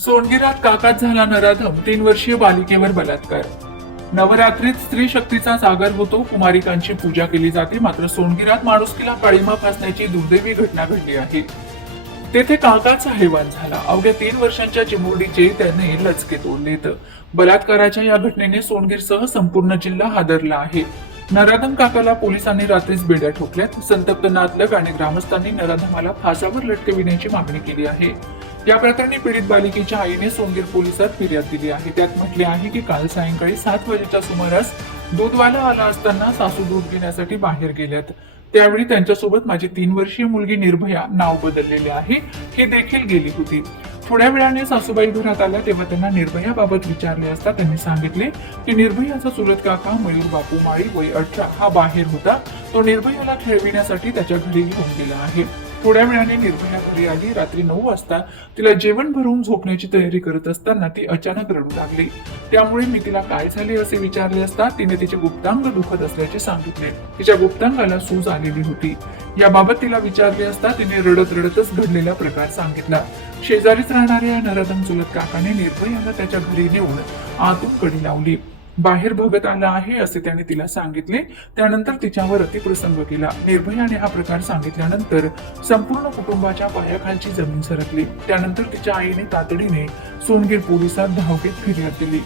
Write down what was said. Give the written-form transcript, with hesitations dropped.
सोनगिरात काकात झाला नराधम, 3 वर्षीय बालिकेवर बलात्कार. नवरात्रीत स्त्री शक्तीचा जागर होतो, कुमारिकांची पूजा केली जाते. मात्र सोनगिरात माणुसकीला काळीमा फासण्याची दुर्दैवी घटना घडली आहे. तेथे काकाचा हैवान झाला. अवघ्या 3 वर्षांच्या चिमुरडीचे त्याने लचके तोडलेत. बलात्काराच्या या घटनेने सोनगीरसह संपूर्ण जिल्हा हादरला आहे. नराधम काकाला पोलिसांनी रात्रीच बेड्या ठोकल्यात. संतप्त नातलग आणि ग्रामस्थांनी नराधमाला फासावर लटकविण्याची मागणी केली आहे. या प्रकरणी पीडित बालिकेच्या आईने सोनगीर पोलिसात फिर्याद दिली आहे. त्यात म्हटले आहे की काल सायंकाळी 7 वाजेच्या सुमारास दूधवाला आला असताना सासू दूध घेण्यासाठी बाहेर गेल्यात. त्यावेळी त्यांच्यासोबत माझी 3 वर्षीय मुलगी निर्भया, नाव बदललेले आहे, ही देखील गेली होती. थोड्या वेळाने सासूबाई घरात आल्या तेव्हा त्यांना निर्भयाबाबत विचारले असता त्यांनी सांगितले की निर्भयाचा चुलत काका मयूर बापू माळी वय 18 हा बाहेर होता. तो निर्भयाला खेळविण्यासाठी त्याच्या घरी घेऊन गेला आहे. थोड्या वेळाने निर्भया घरी आली. रात्री 9 वाजता तिला जेवण भरवून झोपण्याची तयारी करत असताना ती अचानक रडू लागली. त्यामुळे मी तिला काय झाले असे विचारले असता तिने तिचे गुप्तांग दुखत असल्याचे सांगितले. तिच्या गुप्तांगाला सूज आलेली होती. याबाबत तिला विचारले असता तिने रडत रडतच घडलेला प्रकार सांगितला. शेजारीच राहणाऱ्या नराधम चुलत काकाने निर्भयाला त्याच्या घरी नेऊन आतून कडी लावली. बाहेर भगत आला आहे असे त्याने तिला सांगितले. त्यानंतर तिच्यावर अतिप्रसंग केला. निर्भयाने हा प्रकार सांगितल्यानंतर संपूर्ण कुटुंबाच्या पायाखालची जमीन सरकली. त्यानंतर तिच्या आईने तातडीने सोनगीर पोलिसात धाव घेत फिर्याद दिली.